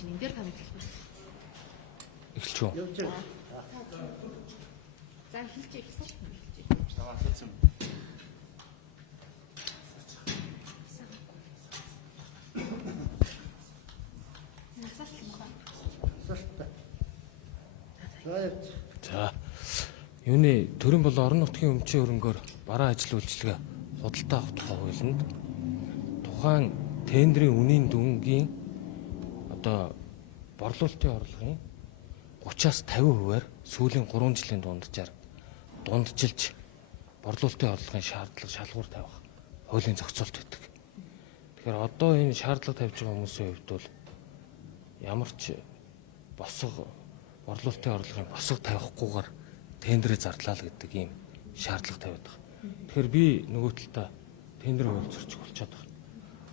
Энэ дээр та мэдлэх. Эхэлж үү? За эхэлж эхэлж. За хэлсэн. За. Юуны төрийн болон орон нутгийн өмчийн хөрөнгөөр бараа ажил үйлчилгээ худалдаа авах тухай хуулинд тухайн тендерийн үнийн дүнгийн одоо борлуулалтын орлогын 30-аас 50%-аар сүүлийн 3 жилийн дунджилж борлуулалтын орлогын шаардлага шалгуур тавих хуулийн зохицуулт өгдөг. Тэгэхээр одоо энэ шаардлага тавьж байгаа хүмүүсийн хувьд бол ямар ч босго борлуулалтын орлогын босго тавихгүйгээр тендерээ зардлаа л гэдэг ийм шаардлага тавиад байгаа. Тэгэхээр би нөгөө талдаа тендер хууль зөрчих болчиход байгаа.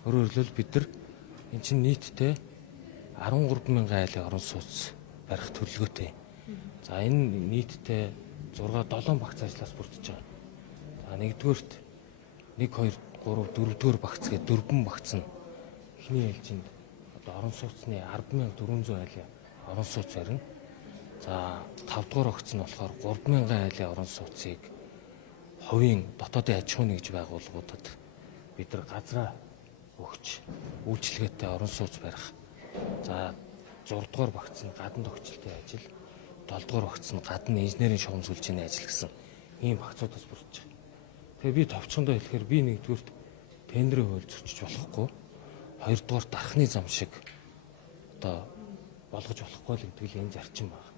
Өөрөөр хэлбэл бид нар эн чинь нийтдээ 13,000 айлын орон сууц барих төлөвлөгөөтэй. За энэ нийтдээ 6-7 багц ажлаас бүрдэж байгаа. За нэгдүгээрт 1 2 3 4-р багц гэдэг 4 багц нь эхний ээлжинд одоо орон сууцны 10,400 айлын орон сууц барина. За 5-р багц нь болохоор 3,000 айлын орон сууцыг хувийн дотоодын аж ахуйн нэгж байгууллагуудад бид нар газраа өгч үйлчилгээтэй орон сууц барих. За 6-р багц нь гадна төгчлөлтийн ажил, 7-р багц нь гадна инженерийн шугам сүлжээний ажил гэсэн ийм багцуудаас бүрдэж байгаа. Тэгээ би товчхондоо хэлэхээр би нэгдүгürt тендерийн хууль зөрчиж болохгүй, хоёрдугаар дархны зам шиг одоо болгож болохгүй л гэдэг л энэ зарчим байна.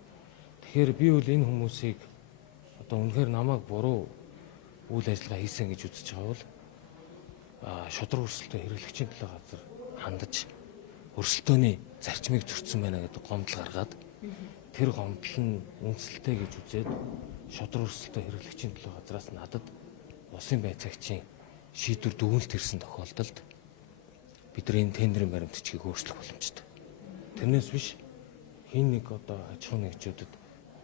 Тэгэхээр би бол энэ хүмүүсийг одоо үнэхээр намайг буруу үйл ажиллагаа хийсэн гэж үзэж байгаа бол шудраг өрсөлдөөн хэрэглэгчийн төлөө газар хандаж өрсөлдөөний зарчмыг зөрчсөн байна гэдэг гомдол гаргаад тэр гомдол нь үндэслэлтэй гэж үзээд шудраг өрсөлдөөн хэрэглэгчийн төлөө газраас надад улсын байцаагчийн шийдвэр дүгнэлт ирсэн тохиолдолд бид нар энэ тендерийн баримтчгийг өөрчлөх боломжтой. Тэрнээс биш хин нэг одоо аж ахуйн нэгжүүдэд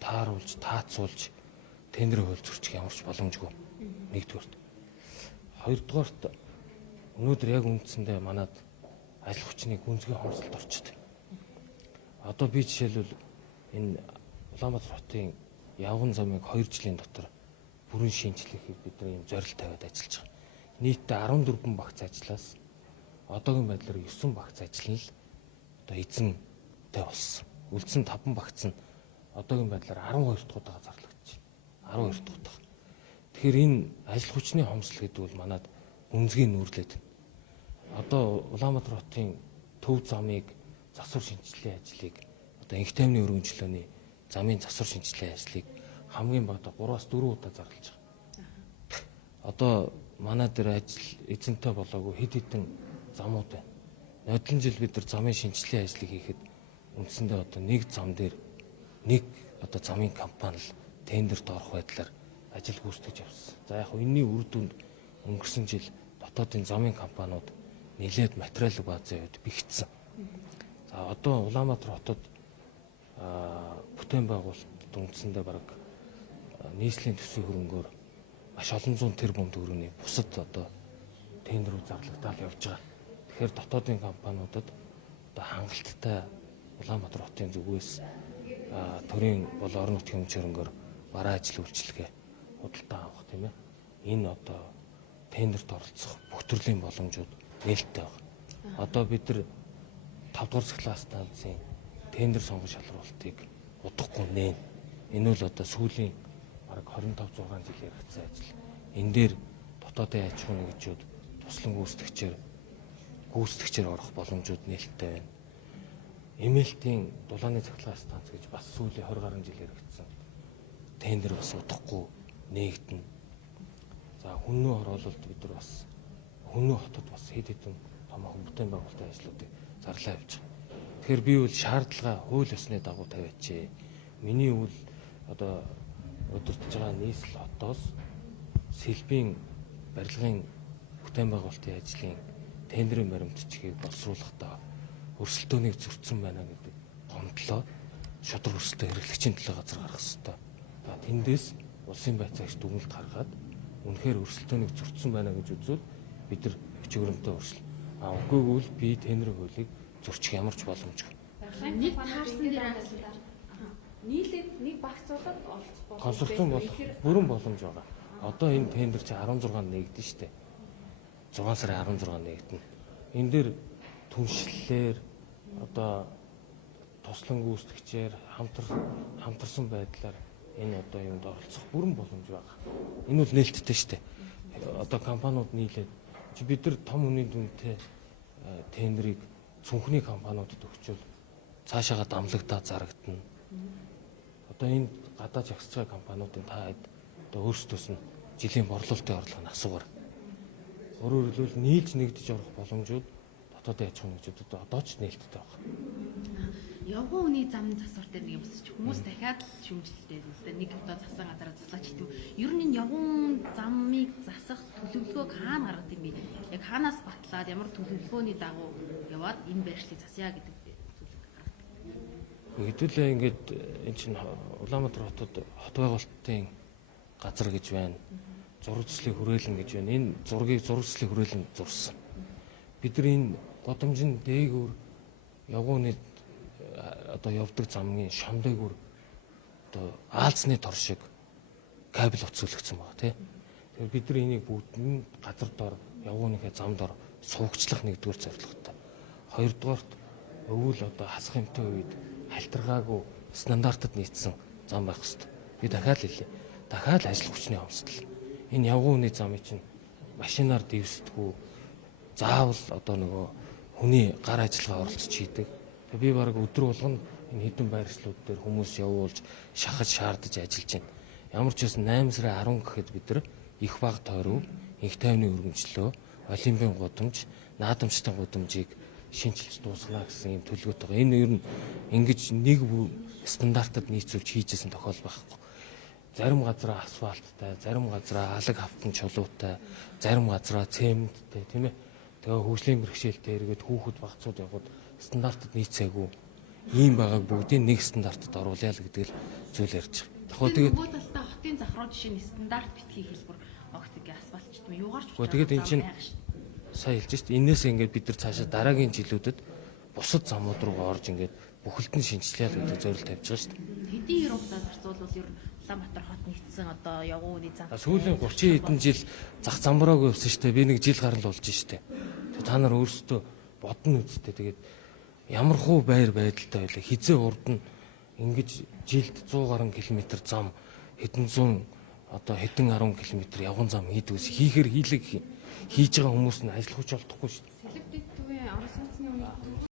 тааруулж, таацуулж тендерийн хууль зөрчих ямар ч боломжгүй. Нэгдүгээрт. Хоёрдугаарт өнөөдөр яг үндсэндээ манад ажил хүчний гүнзгий хомсолд орчод. Одоо би жишээлбэл энэ Улаанбаатар хотын явган замыг 2 жилийн дотор бүрэн шинжлэхийг бид нар юм зорилт тавиад ажиллаж байгаа. Нийтдээ 14 багц ажлаас одоогийн байдлаар 9 багц ажил нь л одоо эзэнтэй болсон. Үлдсэн 5 багц нь одоогийн байдлаар 12 дахь удаага зарлагдчих. 12 дахь удаага. Тэгэхээр энэ ажил хүчний хомсол гэдэг бол манад гүнзгий нүүрлээд. Одоо Улаанбаатар хотын төв замыг засвар шинжилгээ ажлыг одоо инх тайвны өргөнчлөөний замын засвар шинжилгээ ажлыг хамгийн бага 3-4 удаа зарлаж байгаа. Одоо манай дээр ажил эзэнтэй болоогүй хэд хэдэн замууд байна. Нодлон жил бид нар замын шинжилгээ ажлыг хийхэд үндсэндээ одоо нэг зам дээр нэг одоо замын компани л тендерт орох байдлаар ажил гүйцэтгэж явсан. За яг энэний үр дүнд өнгөрсөн жил дотоодын замын компаниуд нэлээд материал баазын хувьд бэхжсэн. За одоо Улаанбаатар хотод бүтээн байгуулалт үндсэндээ бараг нийслэлийн төсвийн хөрөнгөөр маш олон зуун тэрбум төгрөгийн бусад одоо тендерүүд зарлагдаад явж байгаа. Тэгэхээр дотоодын компаниудад одоо хангалттай Улаанбаатар хотын зүгээс төрийн бол орон нутгийн өмчийн хөрөнгөөр бараа ажил үйлчилгээ худалдаа авах тийм ээ. Энэ одоо тендерт оролцох бүх төрлийн боломжууд нээлттэй байна. Одоо бид нар 5 дугаар цэглэн станцын тендер сонгох шалгуултыг удахгүй нээн. Энэ бол одоо сүүлийн бараг 25-6 жил яригдсан ажил. Энэ дээр дотоодын аж ахуйн нэгжүүд туслан гүйцэтгэгчээр орох боломжууд нээлттэй байна. Эмээлтийн дулааны цахилгаан станц гэж бас сүүлийн 20 гаруй жил яригдсан. Тендер бас удахгүй нээгдэнэ. За хүннүү хороололт бид нар бас хүннүү хотод бас хэд хэдэн томоохон бүтээн байгуулалтын ажлуудыг зарлаа явж байгаа. Тэгэхээр би бол шаардлага хууль ёсны дагуу тавиачээ. Миний үл одоо удирдах байгаа нийслэл хотоос сэлбийн барилгын бүтээн байгуулалтын ажлын тендерийн баримтчгийг боловсруулахдаа өрсөлдөөнийг зөрчсөн байна гэдэг гомдлоо шудраг өрсөлдөө хэрэглэгчийн төлөө газар гаргах ёстой. Тэндээс улсын байцаагч дүгнэлт гаргаад үнэхээр өрсөлдөөнийг зөрчсөн байна гэж үзвэл бид нар өчигөрөнтэй өршил. Үгүйгвэл би тендерийн хуулийг зөрчих ямар ч боломжгүй. Нэг таарсан дээр ажиллаад нийлээд нэг багцуулаад олцох консорциум болох бүрэн боломж байгаа. Одоо энэ тендер чи 16 нэгдэн штэ. 6 сарын 16 нэгдэн. Энэ дээр түншлэлээр одоо туслан гүйцэтгэгчээр хамтарсан байдлаар энэ одоо юмд оролцох бүрэн боломж байгаа. Энэ бол нээлттэй штэ. Одоо компаниуд нийлээд бид нар том үнийн дүнтэй тендерийг цүнхний компаниудад өгчвөл цаашаага дамлагдаад зарагдана. Одоо энэ гадаад жагсаж байгаа компаниудын та хэд одоо өөрсдөөс нь жилийн борлуулалтын орлого нь асуугаар. Өөрөөр хэлбэл нийлж нэгдэж орох боломжууд дотоодын аж ахуйн нэгжүүдэд одоо ч нээлттэй байна. явган үний зам засвар дээр нэг юм босч хүмүүс дахиад л шүмжлэлтэй нэг удаа засан газараа заслаач хэвгүй. Ер нь энэ явган замыг засах төлөвлөгөөг хаана гаргадаг юм бэ? Яг хаанаас батлаад ямар төлөвлөгөөний дагуу яваад энэ байршлыг засъя гэдэг зүйлийг гаргадаг. Хэдүүлээ ингээд эн чинь Улаанбаатар хотод хот байгуулалтын газар гэж байна. Зурагчлалын хүрээлэн гэж байна. Энэ зургийг зурагчлалын хүрээлэн зурсан. Бид нар энэ годомжин дээгүүр явгууны одоо явдаг замын шомдөөгөр одоо аалзны тор шиг кабель утсуулагдсан байгаа тийм. Тэгэхээр бид нар энийг бүгд нь газар дор явгууныхаа зам дор суугчлах нэгдүгээр зорилготой. Хоёрдугаарт өвөл одоо хасах юмтай үед халтаргаагүй стандартад нийцсэн зам байх хэрэгтэй. Би дахиад хэлье. Дахиад ажил хүчний хомсдол. Энэ явгууны замыг чинь машинаар дэвсдэггүй заавал одоо нөгөө хүний гар ажиллагаа оролцож хийдэг. Би баг өдөр болгоно энэ хэдэн байршлууд дээр хүмүүс явуулж шахаж шаардаж ажиллаж байна. Ямар ч байсан 8 сарын 10 гэхэд бид нар их баг тойров, инх тайвны өргөмжлөө, олимпийн гудамж, наадамчтай гудамжийг шинжилж дуусгана гэсэн юм төлөвлөгөөтэй. Энэ ер нь ингэж нэг стандартад нийцүүлж хийжсэн тохиол байхгүй. Зарим газараа асфальттай, зарим газараа алаг хавтан чулуутай, зарим газараа цементтэй тийм ээ. Тэгээ хөгжлийн бэрхшээлтэй эргээд хүүхэд багцууд яваад стандартад нийцээгүй ийм байгааг бүгдийг нэг стандартад оруулъя л гэдэг л зүйл ярьж байгаа. Тэгээд нөгөө талдаа хотын захруу жишээ нь стандарт битгий хэлбэр огтыг асфальт ч юм юугаарч тэгээд эн чинь сая хэлж шít. Энээс ингээд бид нар цаашаа дараагийн жилүүдэд бусад замууд руу орж ингээд бүхэлд нь шинжилъя л гэдэг зорилт тавьж байгаа шít. Хэдийн ер хугацаа зарцуулбал ер нь Улаанбаатар хот нэгдсэн одоо явган үний зам. Сүүлийн 30 хэдэн жил зах замбрааг явсан шít. Би нэг жил гарал болж шít. Та нар өөрсдөө бодно үсттэй. Тэгээд ямар хуу байр байдалтай байлаа. Хизээ урд нь ингэж жилд 100 гаруй километр зам хэдэн зуун одоо хэдэн 10 км явган зам хийдгээс хийхээр хийлэг хийж байгаа хүмүүс нь ажил хүч олдохгүй шүү дээ. Селебрит төвийн орос улсны